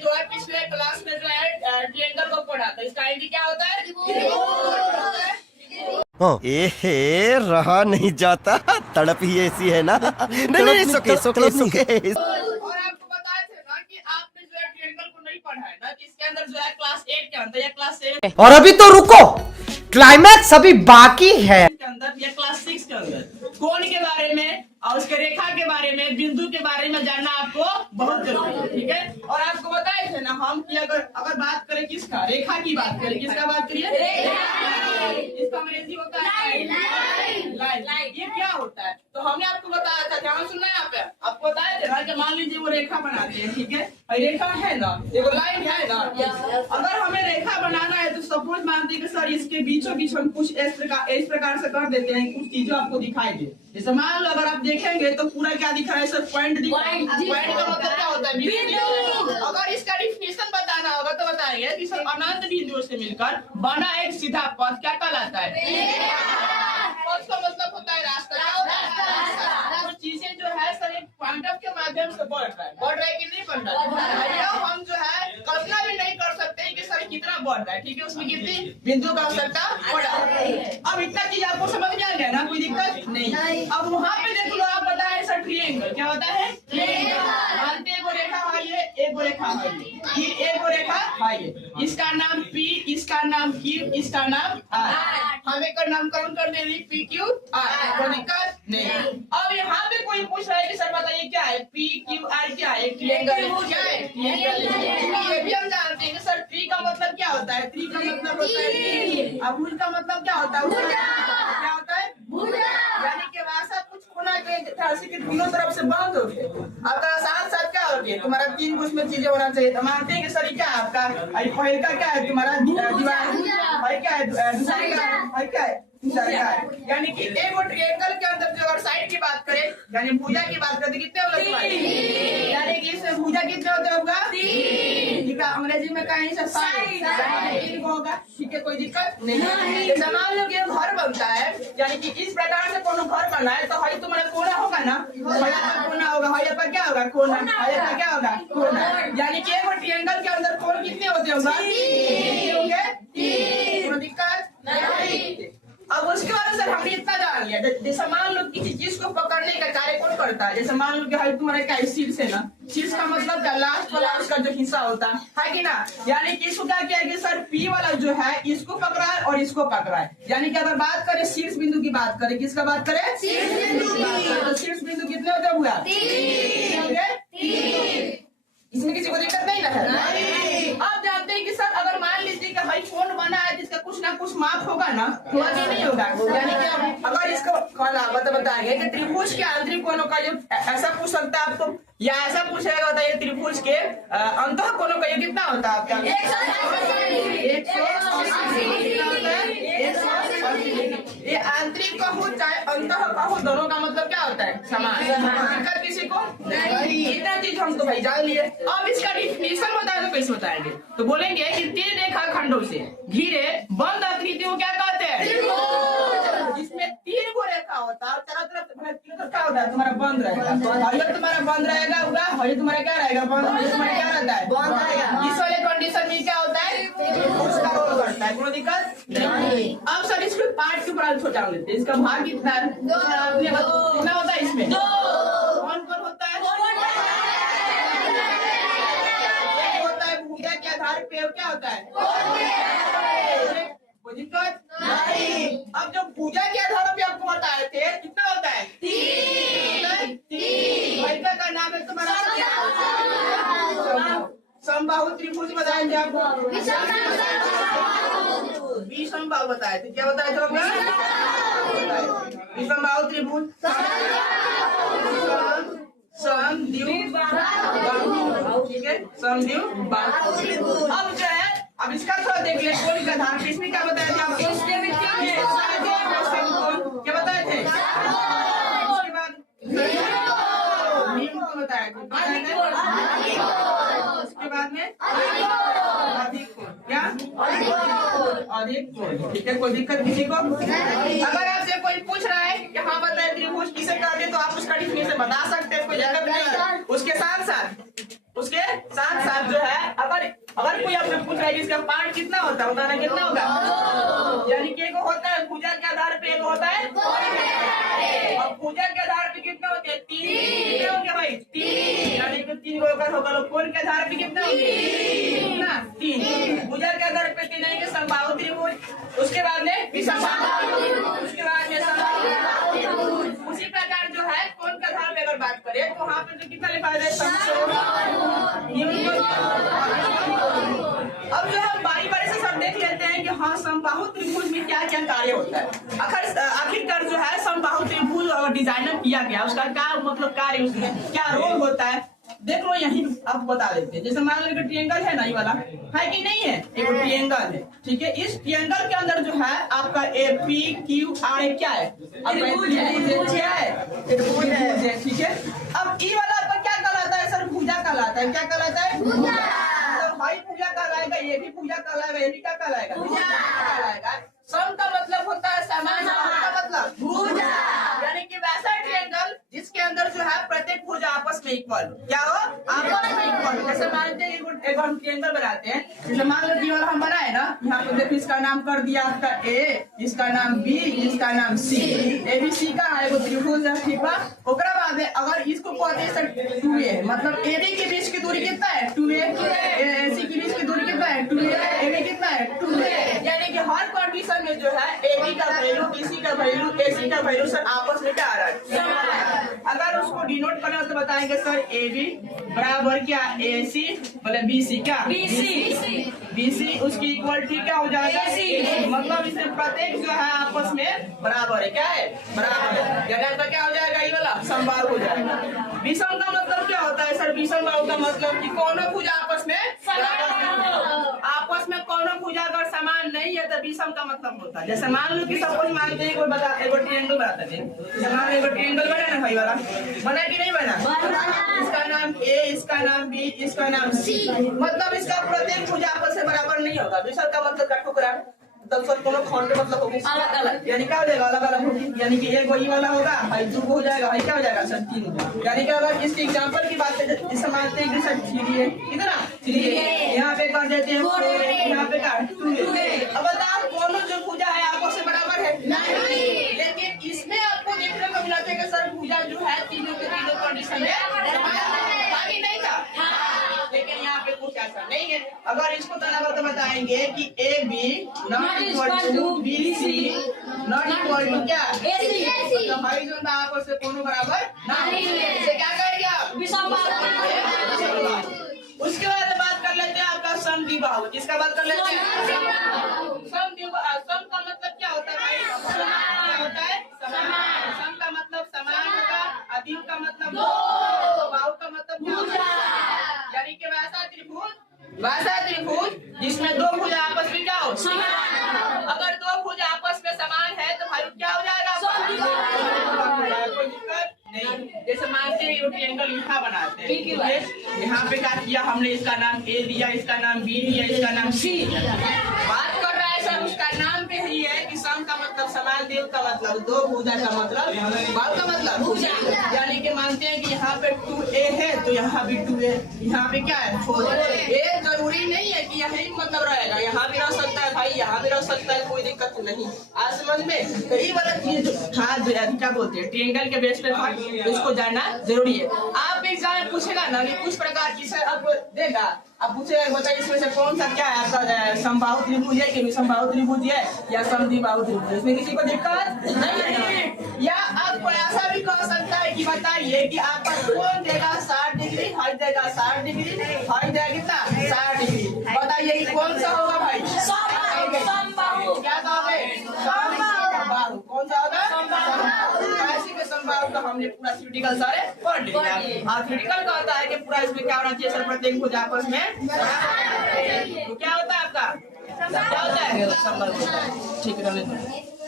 जो है पिछले क्लास में जो है ट्रायंगल को पढ़ा था, इसका आईडी क्या होता है? रहा नहीं जाता, तड़प ही ऐसी है ना। नहीं, सोके और आपको बताए थे ना कि आपने जो है ट्रायंगल को नहीं पढ़ा है ना, कि इसके अंदर जो है क्लास 8 के अंदर या क्लास 7 और अभी तो रुको, क्लाइमैक्स अभी बाकी है। के अंदर या क्लास 6 के अंदर कोण के बारे में और उसके रेखा के बारे में, बिंदु के बारे में जानना आपको बहुत जरूरी है, ठीक है। और आपको बताए थे ना हम कि अगर बात करें किसका, रेखा की बात करें, किसका बात करिए? इसका अंग्रेजी होता है लाइन। ये क्या होता है? तो हमने आपको बताया था, ध्यान सुनना है यहाँ पे। आपको बताया था ना कि मान लीजिए वो रेखा बनाते हैं, ठीक है। रेखा है ना, देखो लाइन है ना, अगर हमें रेखा बनाना है तो सपोज मानते हैं कि सर इसके बीचों बीच हम कुछ इस प्रकार से कर देते हैं, कुछ चीजें आपको दिखाई दे। जैसे मान लो अगर आप देखेंगे तो पूरा क्या दिख रहा है सर? पॉइंट दिख रहा है। पॉइंट का मतलब क्या होता है? बिंदु। अगर इसका डिफिनेशन बताना होगा तो बताएंगे कि सर अनंत बिंदुओं से मिलकर बना एक सीधा पथ क्या कहलाता है? पथ का मतलब होता है रास्ता। क्या होता है? तो चीजें जो है सर एक पॉइंट ऑफ के माध्यम से बढ़ रहा है कि नहीं बढ़ रहा है? हम जो है कल्पना भी नहीं कर सकते कि सर कितना बढ़ रहा है, ठीक है। उसमें कितनी बिंदु का आवश्यकता पड़ रहा है। अब इतना चीज आपको समझ में आ गया ना, कोई दिक्कत नहीं। अब वहाँ पे देख लो, आप बताए सर ट्रायंगल क्या होता है? मानते एगो रेखा है ये, एगो रेखा है ये, एगो रेखा है ये। इसका नाम P, इसका नाम Q, इसका नाम R। हम एक नामकरण कर दे रही P Q R, कोई दिक्कत नहीं। अब यहाँ पे कोई पूछ रहा है कि सर बताइए क्या है P Q R? क्या है? ट्रायंगल। क्या है? ट्रायंगल। ये भी हम जानते हैं कि सर ट्री का मतलब क्या होता है? ट्री का मतलब होता है अब भुज का मतलब क्या होता है? क्या होता है? यानी कि ऐसा कुछ होना चाहिए कि दोनों तरफ से बंद हो गए। अब साथ साथ क्या हो गया? तुम्हारा 3 कुछ में चीजें होना चाहिए। तो मानते हैं कि सर क्या है आपका? पहले का क्या है तुम्हारा? दीवार। क्या है? दूसरा क्या है? यानी कि एक ट्रायंगल के अंदर जो अगर साइड की बात करें, यानी भुजा की बात करें, कितने होगा तुम्हारे? यानी कि इसमें भुजा कितने होते होगा? 3। अंग्रेजी में कहीं से साइड होगा, ठीक है, कोई दिक्कत नहीं। जैसे मान लो कि घर बनता है, यानी कि इस प्रकार से कोनो घर बना है तो हई तुम्हारा कोना होगा ना, कोना होगा, हई पर क्या होगा? कोना। हई पर क्या होगा? कोना। यानी कि एक ट्रायंगल के अंदर कोण कितने होते होगा? 3। कोई दिक्कत नहीं। अब उसके बाद सर हमने इतना जान लिया, जैसे मान लो किसी चीज को पकड़ने का कार्य कौन करता है? जैसे मान लो कि हई तुम्हारा क्या है? शीर्ष है ना, शीर्ष का मतलब लास्ट वाला उसका जो हिस्सा होता है कि ना। यानी कि इसको क्या किया कि सर P वाला जो है इसको पकड़ा है और इसको पकड़ा है। यानी कि अगर बात करें शीर्ष बिंदु की बात करें, किसका बात करें? शीर्ष बिंदु की। तो शीर्ष बिंदु कितने होते हुआ? 3। इसमें किसी को दिक्कत नहीं है। आप जानते हैं कि सर अगर मान लीजिए कि भाई कोण बना है जिसका कुछ ना कुछ माप होगा ना, तो आगे नहीं होगा। यानी कि अगर इसको बताएंगे कि त्रिभुज के आंतरिक कोणों का जो ऐसा पूछ सकता है आपको, या ऐसा पूछेगा होता है त्रिभुज के अंतः कोणों का ये कितना होता है आपका? 180। ये आंतरिक का हो चाहे अंतः का हो, दोनों का मतलब क्या होता है? समान। दिक्कत किसी को नहीं। इतना चीज हम तो भाई जान लिए। अब इसका डिफिनेशन बताए तो कैसे बताएंगे? तो बोलेंगे कि 3 रेखा खंडों से घिरे बंद आकृति को क्या कहते हैं? इसमें 3 को रेखा होता है और चारों तरफ क्या होता है? तुम्हारा बंद रहेगा। अगर तुम्हारा बंद रहेगा होगा, और तुम्हारा क्या रहेगा? बंद। तुम्हारा क्या रहता है? बंद रहेगा। इस वाले कंडीशन में क्या होता है? उसका रोल करता है। कोई दिक्कत नहीं। अब सर इसको पार्ट के ऊपर छोटा लेते हैं। इसका भाग कितना है? कितना होता है इसमें? 2। कौन कौन होता है? भुजा के आधार पे क्या होता है? कोई दिक्कत नहीं। अब जो भुजा के आधार पे आपको बताए थे कितना होता है? 3। का नाम है तुम्हारा समबाहु त्रिभुज बताएंगे आपको। विषमबाहु बताए थे। क्या बताए थे आपका? विषमबाहु त्रिभुज समद्विबाहु, ठीक है, समद्विबाहु। अब जो है अब इसका थोड़ा देख ले कोण का आधार पे इसमें क्या बताया था आपको? क्या बताए थे? उसके बाद नियम को बताया था। उसके बाद में अधिक कोण। क्या? अधिक कोण, ठीक है, कोई दिक्कत किसी को? अगर आपसे कोई पूछ रहा है कि हाँ बताए त्रिभुज किसे कहते हैं, तो आप उसका डिफिनेशन बता सकते हैं, कोई दिक्कत नहीं। उसके साथ साथ जो है होता है, बताना कितना होगा? यानी कि एक होता है भुजा के आधार पे, एक होता है और भुजा के आधार पे कितने होते हैं? 3। कितने होंगे भाई? 3। यानी कि 3 होगा। कोण के आधार पे कितने होंगे? 3। भुजा के आधार पे 3 आएंगे समबाहु त्रिभुज, उसके बाद में विषमबाहु त्रिभुज, उसके बाद में समबाहु त्रिभुज। उसी प्रकार जो है कोण के आधार पे अगर बात करें तो वहाँ पे तो कितना लिखा है? अब जो है बारी बारी से सब देख लेते हैं कि हाँ समबाहु त्रिभुज में क्या क्या कार्य होता है। आखिरकार जो है समबाहु त्रिभुज और डिजाइनर किया गया, उसका क्या मतलब कार्य, उसमें क्या रोल होता है, देख लो यही आप बता देते हैं। जैसे मान लो ट्रायंगल है ना, ये वाला है कि नहीं है? एक ट्रायंगल है, ठीक है। इस ट्रायंगल के अंदर जो है आपका APQR क्या है? त्रिभुज है, ठीक है। अब ई वाला आपका क्या कहलाता है? सर भुजा कहलाता है। क्या कहलाता है? भुजा। तो भाई भुजा कहलाएगा, ये भी भुजा कहलाएगा, ये भी क्या कहलाएगा? भुजा कहलाएगा। सम का मतलब होता है समान, का मतलब भुजा, यानी कि वैसा ट्रायंगल जिसके अंदर जो है प्रत्येक भुजा आपस में इक्वल, क्या हो? आपस में इक्वल। जैसे मानते हैं एक हम ट्रायंगल बनाते हैं, जैसे मान लो ये वाला हम बनाए ना, यहाँ पे देखो इसका नाम कर दिया आपका A, इसका नाम B, इसका नाम C। ABC का है वो त्रिभुज है, ठीक है। ओकरा बाद में अगर इसको कहते हैं सर 2A, मतलब AB के बीच की दूरी कितना है? 2A। AC के बीच की दूरी कितना है? 2A। AB कितना है? 2A। यानी कि हर कंडीशन में जो है AB का वैल्यू, BC का वैल्यू, AC का वैल्यू सर आपस में क्या आ रहा है? अगर उसको डिनोट करना तो बताएंगे सर AB बराबर क्या? AC मतलब BC क्या? BC उसकी इक्वलिटी क्या हो जाएगा? AC। मतलब इससे प्रत्येक जो है आपस में बराबर है, क्या है? बराबर है। यानी आपका क्या हो जाएगा? ये वाला समबाहु हो जाएगा। विषम का मतलब क्या होता है सर? विषम का मतलब कि कोनो भुजा आपस में आपस में कोनो भुजा अगर समान नहीं है तो विषम का मतलब होता है। जैसे मान लो कि सपोज मानते हैं कोई ट्रायंगल बनाते हैं, जैसे ट्रायंगल बना ना भाई वाला, बना कि नहीं बना? इसका नाम A, इसका नाम B, इसका नाम C, मतलब इसका प्रत्येक भुजा आपस में बराबर नहीं होगा। विषम का मतलब क्या ठोकरा? तब सर कोनो खंड मतलब होगी अलग अलग, यानी क्या हो जाएगा? अलग अलग होगी। यानी कि एक वही वाला होगा, भाई 2 हो जाएगा, भाई क्या हो जाएगा सर? 3 हो जाएगा। यानी कि अगर इसके एग्जांपल की बात करें, इस मानते हैं कि सर 3 है, कितना 3 है, यहाँ पे कर देते हैं 4 है, यहाँ पे का 2 है। अब बताओ दोनों जो भुजा है आपस में बराबर है? नहीं। लेकिन इसमें आपको देखने को मिला था कि सर भुजा जो है तीनों के तीनों कंडीशन में बाकी नहीं था, लेकिन यहाँ पे कुछ ऐसा नहीं है। अगर इसको तो बताएंगे कि AB not equal to BC not equal to क्या? AC। तो भाई जो आपस में कोनो बराबर नहीं है, इसे क्या कहेंगे आप? उसके बाद बात कर लेते हैं आपका समद्विबाहु। किसका बात कर लेते हैं? समद्विबाहु। सम का मतलब क्या होता है भाई? क्या होता है? समान। सम का मतलब समान होगा, अद्विव का मतलब दो, बाहु का मतलब क्या होता है? यानी कि वैसा त्रिभुज जिसमें 2 भुजा आपस में क्या हो? समान। अगर 2 भुजा आपस में समान है तो भाई क्या हो जाएगा? कोई दिक्कत नहीं। जैसे मानते हैं ट्रायंगल यहाँ बनाते हैं, यहाँ पे क्या किया हमने? इसका नाम A दिया, इसका नाम B दिया, इसका नाम C। बात कर रहा है सर उसका नाम पे ही है कि सम का मतलब समान, देव का मतलब 2, भुजा का मतलब बाहु का मतलब भुजा। यानी कि मानते हैं कि यहाँ पे 2A है तो यहाँ भी 2A, यहाँ पे क्या है? 4A। जरूरी नहीं है कि यही मतलब रहेगा, यहाँ भी रह सकता है भाई, यहाँ भी रह सकता है, कोई दिक्कत नहीं। आज समझ में तो ये वाला चीज था जो क्या बोलते हैं ट्रायंगल के बेस पे इसको जानना जरूरी है। आप एग्जाम में पूछेगा ना कि कुछ प्रकार की से आपको देगा, आप पूछेगा बताइए इसमें से कौन सा क्या है आपका समबाहु त्रिभुज है कि विषमबाहु त्रिभुज है या समद्विबाहु त्रिभुज, इसमें किसी को दिक्कत नहीं है। या आपको ऐसा भी कह सकता है कि बताइए कि आपका कोण देगा 60 डिग्री, हाइट देगा 60 डिग्री, हाइट देगा कितना? 60 डिग्री। बताइए कौन सा होगा भाई? समबाहु। क्या कहोगे? समबाहु। कौन सा होगा? ऐसे के समबाहु का हमने पूरा थ्योरेटिकल सारे पढ़ लिया। और थ्योरेटिकल का होता है कि पूरा इसमें क्या होना चाहिए सर? प्रत्येक भुजा आपस में तो क्या होता है आपका? क्या होता है? संबंध। ठीक है।